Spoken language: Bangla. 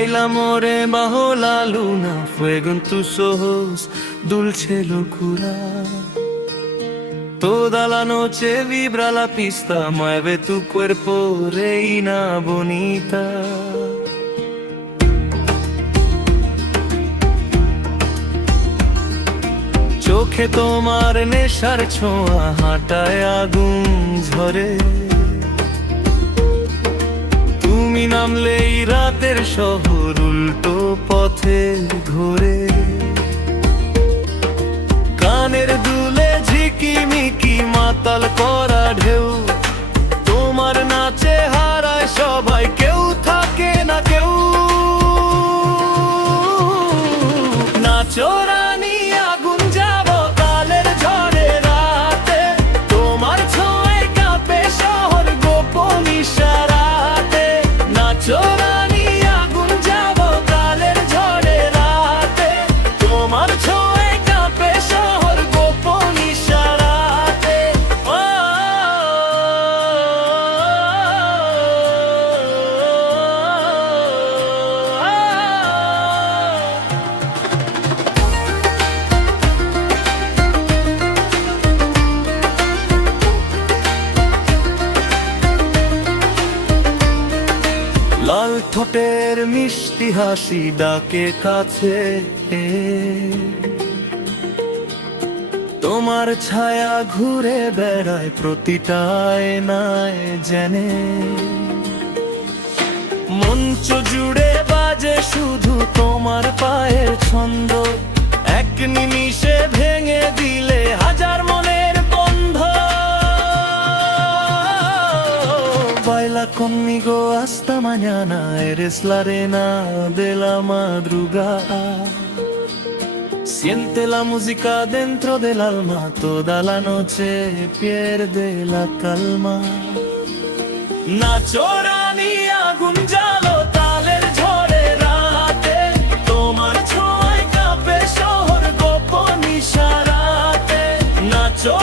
Baila amore bajo la luna, fuego en tus ojos, dulce locura. Toda la noche vibra la pista, mueve tu cuerpo, reina bonita. চোখে তোমার নেশার ছোঁয়া, হাঁটায় আগুন ঝরে। তুমি নামলেই রাতের শহর উল্টো পথে ঘোরে। কানের দুলে ঝিকিমিকি মাতাল করা ঢেউ, তোমার নাচে হারায় সবাই, কেউ থাকে না কেউ। নাচো রানী আগুন যাবো কালের ঝড়ে রাতে, তোমার ছোঁয়ায় কাঁপে শহর গোপন ইশারাতে। নাচো রানী আগুন যাবো কালের ঝড়ে রাতে, তোমার ছোঁয়ায় কাঁপে শহর গোপন ইশারাতে। লাল ঠোঁটের মিষ্টি হাসি ডাকে কাছে, তোমার ছায়া ঘুরে বেড়ায় প্রতিটা আয়নায় জেনে। মঞ্চ জুড়ে বাজে শুধু তোমার পায়ের ছন্দ, এক নিমিষে ভেঙে দিলে হাজার মনের বন্ধ। Baila conmigo hasta mañana, eres la arena de la madrugada. Siente la música dentro del alma, toda la noche pierde la calma. নাচো রানী আগুন জ্বালো তালের ঝড়ে রাতে, তোমার ছোঁয়ায় কাঁপে শহর গোপন ইশারাতে। নাচো